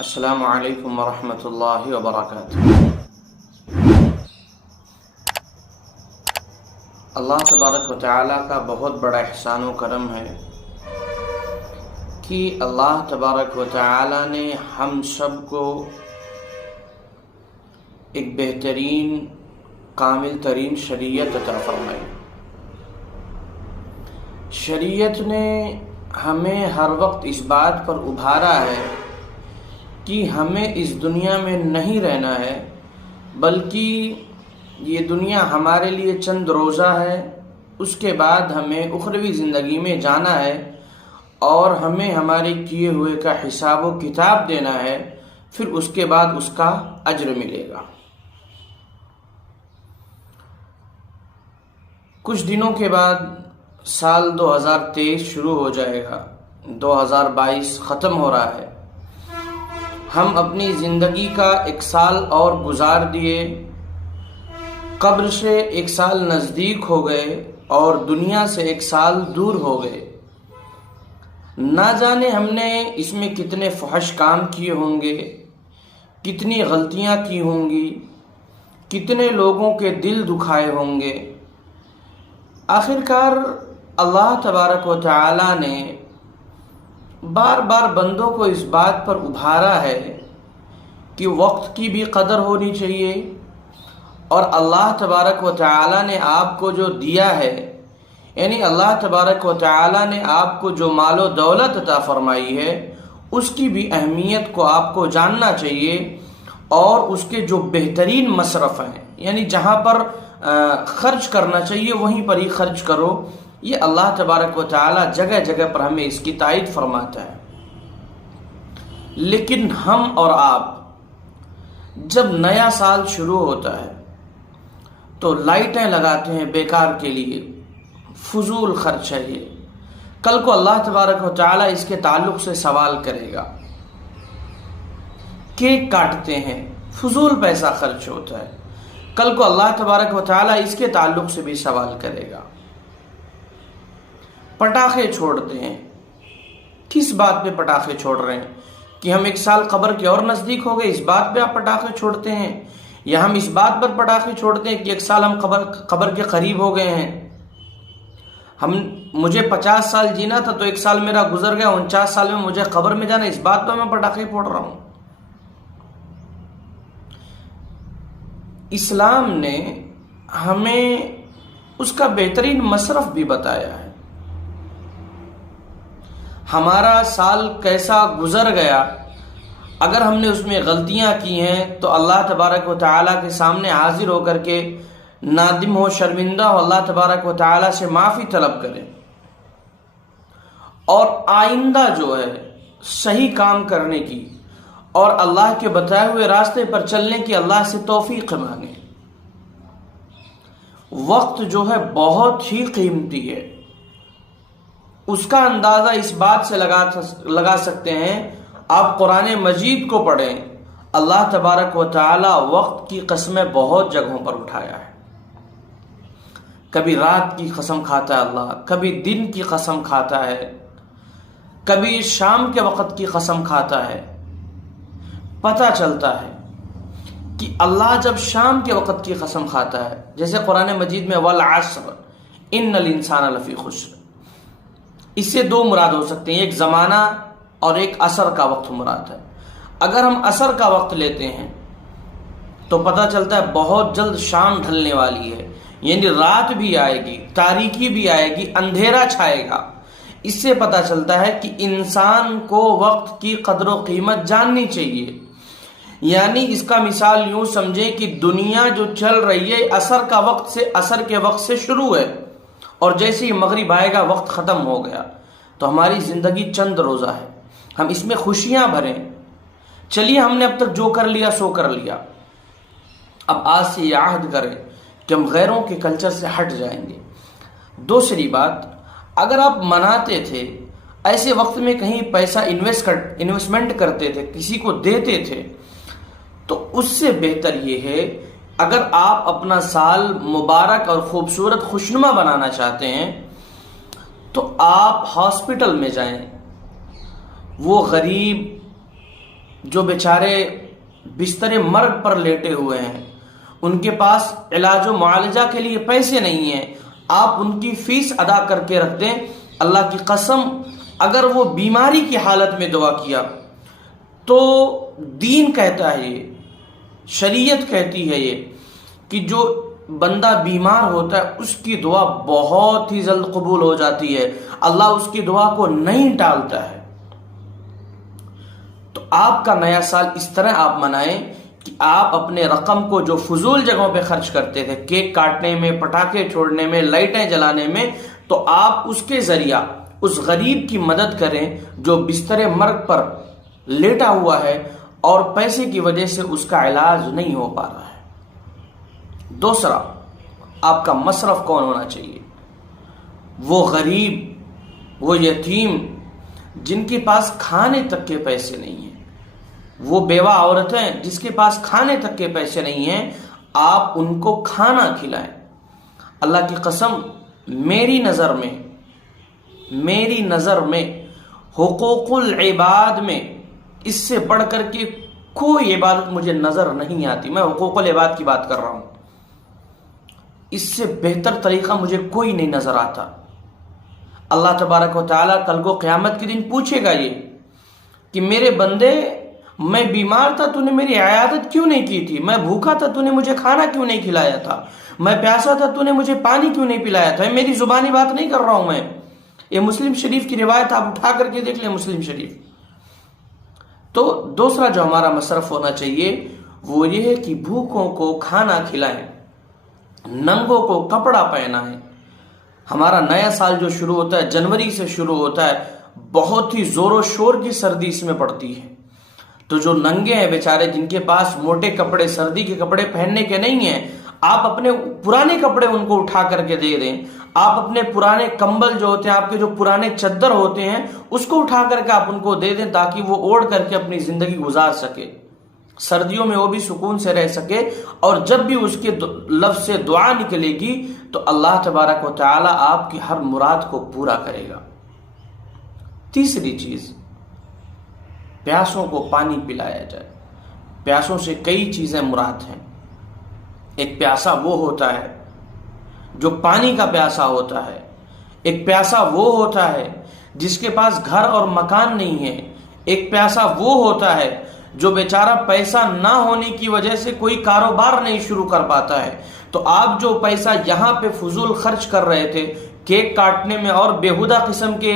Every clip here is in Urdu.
السلام علیکم ورحمۃ اللہ وبرکاتہ۔ اللہ تبارک و تعالیٰ کا بہت بڑا احسان و کرم ہے کہ اللہ تبارک و تعالیٰ نے ہم سب کو ایک بہترین کامل ترین شریعت عطا فرمائی۔ شریعت نے ہمیں ہر وقت اس بات پر ابھارا ہے کہ ہمیں اس دنیا میں نہیں رہنا ہے، بلکہ یہ دنیا ہمارے لیے چند روزہ ہے، اس کے بعد ہمیں اخروی زندگی میں جانا ہے اور ہمیں ہمارے کیے ہوئے کا حساب و کتاب دینا ہے، پھر اس کے بعد اس کا اجر ملے گا۔ کچھ دنوں کے بعد سال 2023 شروع ہو جائے گا، 2022 ختم ہو رہا ہے۔ ہم اپنی زندگی کا ایک سال اور گزار دیے، قبر سے ایک سال نزدیک ہو گئے اور دنیا سے ایک سال دور ہو گئے۔ نہ جانے ہم نے اس میں کتنے فحش کام کیے ہوں گے، کتنی غلطیاں کی ہوں گی، کتنے لوگوں کے دل دکھائے ہوں گے۔ آخرکار اللہ تبارک و تعالیٰ نے بار بار بندوں کو اس بات پر ابھارا ہے کہ وقت کی بھی قدر ہونی چاہیے، اور اللہ تبارک و تعالیٰ نے آپ کو جو دیا ہے، یعنی اللہ تبارک و تعالیٰ نے آپ کو جو مال و دولت عطا فرمائی ہے، اس کی بھی اہمیت کو آپ کو جاننا چاہیے، اور اس کے جو بہترین مصرف ہیں، یعنی جہاں پر خرچ کرنا چاہیے وہیں پر ہی خرچ کرو۔ یہ اللہ تبارک و تعالیٰ جگہ جگہ پر ہمیں اس کی تائید فرماتا ہے۔ لیکن ہم اور آپ جب نیا سال شروع ہوتا ہے تو لائٹیں لگاتے ہیں بیکار کے لیے، فضول خرچ ہے یہ۔ کل کو اللہ تبارک و تعالیٰ اس کے تعلق سے سوال کرے گا۔ کیک کاٹتے ہیں، فضول پیسہ خرچ ہوتا ہے، کل کو اللہ تبارک و تعالیٰ اس کے تعلق سے بھی سوال کرے گا۔ پٹاخے چھوڑتے ہیں، کس بات پہ پٹاخے چھوڑ رہے ہیں؟ کہ ہم ایک سال قبر کے اور نزدیک ہو گئے، اس بات پہ آپ پٹاخے چھوڑتے ہیں؟ یا ہم اس بات پر پٹاخے چھوڑتے ہیں کہ ایک سال ہم قبر کے قریب ہو گئے ہیں، مجھے 50 سال جینا تھا تو ایک سال میرا گزر گیا، 49 سال میں مجھے قبر میں جانا، اس بات پہ میں پٹاخے پھوڑ رہا ہوں؟ اسلام نے ہمیں اس کا بہترین مصرف بھی بتایا ہے۔ ہمارا سال کیسا گزر گیا، اگر ہم نے اس میں غلطیاں کی ہیں تو اللہ تبارک و تعالیٰ کے سامنے حاضر ہو کر کے نادم ہو، شرمندہ ہو، اللہ تبارک و تعالیٰ سے معافی طلب کریں، اور آئندہ جو ہے صحیح کام کرنے کی اور اللہ کے بتائے ہوئے راستے پر چلنے کی اللہ سے توفیق مانگیں۔ وقت جو ہے بہت ہی قیمتی ہے، اس کا اندازہ اس بات سے لگا سکتے ہیں، آپ قرآن مجید کو پڑھیں، اللہ تبارک و تعالی وقت کی قسمیں بہت جگہوں پر اٹھایا ہے۔ کبھی رات کی قسم کھاتا ہے اللہ، کبھی دن کی قسم کھاتا ہے، کبھی شام کے وقت کی قسم کھاتا ہے۔ پتہ چلتا ہے کہ اللہ جب شام کے وقت کی قسم کھاتا ہے، جیسے قرآن مجید میں والعصر ان الانسان لفی خسر، اس سے دو مراد ہو سکتے ہیں، ایک زمانہ اور ایک عصر کا وقت مراد ہے۔ اگر ہم عصر کا وقت لیتے ہیں تو پتہ چلتا ہے بہت جلد شام ڈھلنے والی ہے، یعنی رات بھی آئے گی، تاریکی بھی آئے گی، اندھیرا چھائے گا۔ اس سے پتہ چلتا ہے کہ انسان کو وقت کی قدر و قیمت جاننی چاہیے۔ یعنی اس کا مثال یوں سمجھیں کہ دنیا جو چل رہی ہے عصر کے وقت سے شروع ہے، اور جیسے ہی مغرب آئے گا وقت ختم ہو گیا۔ تو ہماری زندگی چند روزہ ہے، ہم اس میں خوشیاں بھریں۔ چلیے ہم نے اب تک جو کر لیا سو کر لیا، اب آج سے یہ عہد کریں کہ ہم غیروں کے کلچر سے ہٹ جائیں گے۔ دوسری بات، اگر آپ مناتے تھے، ایسے وقت میں کہیں پیسہ انویسٹمنٹ کرتے تھے، کسی کو دیتے تھے، تو اس سے بہتر یہ ہے اگر آپ اپنا سال مبارک اور خوبصورت خوشنما بنانا چاہتے ہیں تو آپ ہاسپٹل میں جائیں، وہ غریب جو بیچارے بستر مرگ پر لیٹے ہوئے ہیں، ان کے پاس علاج و معالجہ کے لیے پیسے نہیں ہیں، آپ ان کی فیس ادا کر کے رکھ دیں۔ اللہ کی قسم اگر وہ بیماری کی حالت میں دعا کیا تو دین کہتا ہے، یہ شریعت کہتی ہے یہ کہ جو بندہ بیمار ہوتا ہے اس کی دعا بہت ہی جلد قبول ہو جاتی ہے، اللہ اس کی دعا کو نہیں ٹالتا ہے۔ تو آپ کا نیا سال اس طرح آپ منائیں کہ آپ اپنے رقم کو جو فضول جگہوں پہ خرچ کرتے تھے، کیک کاٹنے میں، پٹاخے چھوڑنے میں، لائٹیں جلانے میں، تو آپ اس کے ذریعہ اس غریب کی مدد کریں جو بستر مرگ پر لیٹا ہوا ہے اور پیسے کی وجہ سے اس کا علاج نہیں ہو پا رہا ہے۔ دوسرا، آپ کا مصرف کون ہونا چاہیے؟ وہ غریب، وہ یتیم جن کے پاس کھانے تک کے پیسے نہیں ہیں، وہ بیوہ عورتیں جس کے پاس کھانے تک کے پیسے نہیں ہیں، آپ ان کو کھانا کھلائیں۔ اللہ کی قسم میری نظر میں حقوق العباد میں اس سے بڑھ کر کے کوئی عبادت مجھے نظر نہیں آتی۔ میں حقوق العباد کی بات کر رہا ہوں، اس سے بہتر طریقہ مجھے کوئی نہیں نظر آتا۔ اللہ تبارک و تعالیٰ کل کو قیامت کے دن پوچھے گا یہ کہ میرے بندے، میں بیمار تھا تو نے میری عیادت کیوں نہیں کی تھی، میں بھوکا تھا تو نے مجھے کھانا کیوں نہیں کھلایا تھا، میں پیاسا تھا تو نے مجھے پانی کیوں نہیں پلایا تھا۔ میری زبانی بات نہیں کر رہا ہوں میں، یہ مسلم شریف کی روایت آپ اٹھا کر کے دیکھ لیں، مسلم شریف۔ تو دوسرا جو ہمارا مصرف ہونا چاہیے وہ یہ ہے کہ بھوکوں کو کھانا کھلائیں، ننگوں کو کپڑا پہنائیں۔ ہمارا نیا سال جو شروع ہوتا ہے جنوری سے شروع ہوتا ہے، بہت ہی زور و شور کی سردی اس میں پڑتی ہے، تو جو ننگے ہیں بیچارے، جن کے پاس موٹے کپڑے، سردی کے کپڑے پہننے کے نہیں ہیں، آپ اپنے پرانے کپڑے ان کو اٹھا کر کے دے دیں۔ آپ اپنے پرانے کمبل جو ہوتے ہیں، آپ کے جو پرانے چادر ہوتے ہیں، اس کو اٹھا کر کے آپ ان کو دے دیں تاکہ وہ اوڑھ کر کے اپنی زندگی گزار سکے، سردیوں میں وہ بھی سکون سے رہ سکے، اور جب بھی اس کے لفظ سے دعا نکلے گی تو اللہ تبارک و تعالی آپ کی ہر مراد کو پورا کرے گا۔ تیسری چیز، پیاسوں کو پانی پلایا جائے۔ پیاسوں سے کئی چیزیں مراد ہیں۔ ایک پیاسا وہ ہوتا ہے جو پانی کا پیاسا ہوتا ہے، ایک پیاسا وہ ہوتا ہے جس کے پاس گھر اور مکان نہیں ہے، ایک پیاسا وہ ہوتا ہے جو بیچارہ پیسہ نہ ہونے کی وجہ سے کوئی کاروبار نہیں شروع کر پاتا ہے۔ تو آپ جو پیسہ یہاں پہ فضول خرچ کر رہے تھے، کیک کاٹنے میں اور بیہودہ قسم کے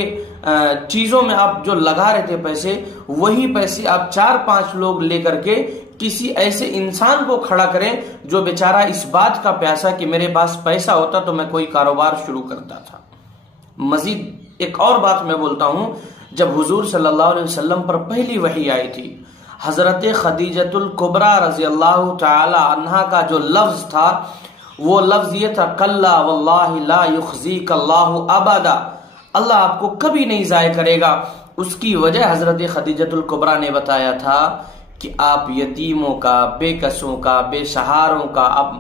چیزوں میں آپ جو لگا رہے تھے پیسے، وہی پیسے آپ 4-5 لوگ لے کر کے کسی ایسے انسان کو کھڑا کریں جو بیچارہ اس بات کا پیاسا کہ میرے پاس پیسہ ہوتا تو میں کوئی کاروبار شروع کرتا تھا۔ مزید ایک اور بات میں بولتا ہوں، جب حضور صلی اللہ علیہ وسلم پر پہلی وحی آئی تھی، حضرت خدیجۃ الکبریٰ رضی اللہ تعالی عنہا کا جو لفظ تھا وہ لفظ یہ تھا، کلا واللہ لا یخزیک اللہ ابدا، اللہ آپ کو کبھی نہیں ضائع کرے گا۔ اس کی وجہ حضرت خدیجۃ الکبریٰ نے بتایا تھا کہ آپ یتیموں کا، بے کسوں کا، بے سہاروں کا آپ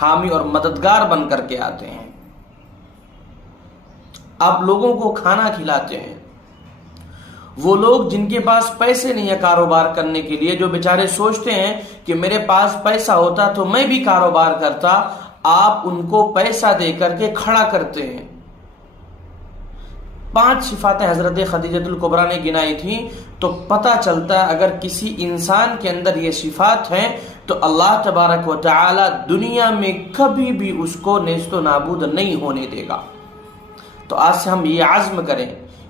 حامی اور مددگار بن کر کے آتے ہیں، آپ لوگوں کو کھانا کھلاتے ہیں۔ وہ لوگ جن کے پاس پیسے نہیں ہے کاروبار کرنے کے لیے، جو بیچارے سوچتے ہیں کہ میرے پاس پیسہ ہوتا تو میں بھی کاروبار کرتا، آپ ان کو پیسہ دے کر کے کھڑا کرتے ہیں۔ 5 صفاتیں حضرت خدیجۃ الکبریٰ نے گنائی تھیں، تو پتہ چلتا ہے اگر کسی انسان کے اندر یہ صفات ہیں تو اللہ تبارک و تعالی دنیا میں کبھی بھی اس کو نیست و نابود نہیں ہونے دے گا۔ تو آج سے ہم یہ عزم کریں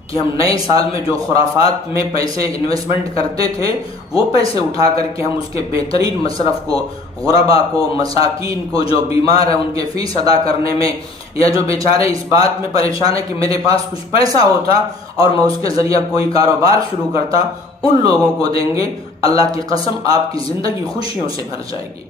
کہ ہم نئے سال میں جو خرافات میں پیسے انویسٹمنٹ کرتے تھے، وہ پیسے اٹھا کر کے ہم اس کے بہترین مصرف کو، غربا کو، مساکین کو، جو بیمار ہیں ان کے فیس ادا کرنے میں، یا جو بیچارے اس بات میں پریشان ہے کہ میرے پاس کچھ پیسہ ہوتا اور میں اس کے ذریعہ کوئی کاروبار شروع کرتا، ان لوگوں کو دیں گے۔ اللہ کی قسم آپ کی زندگی خوشیوں سے بھر جائے گی۔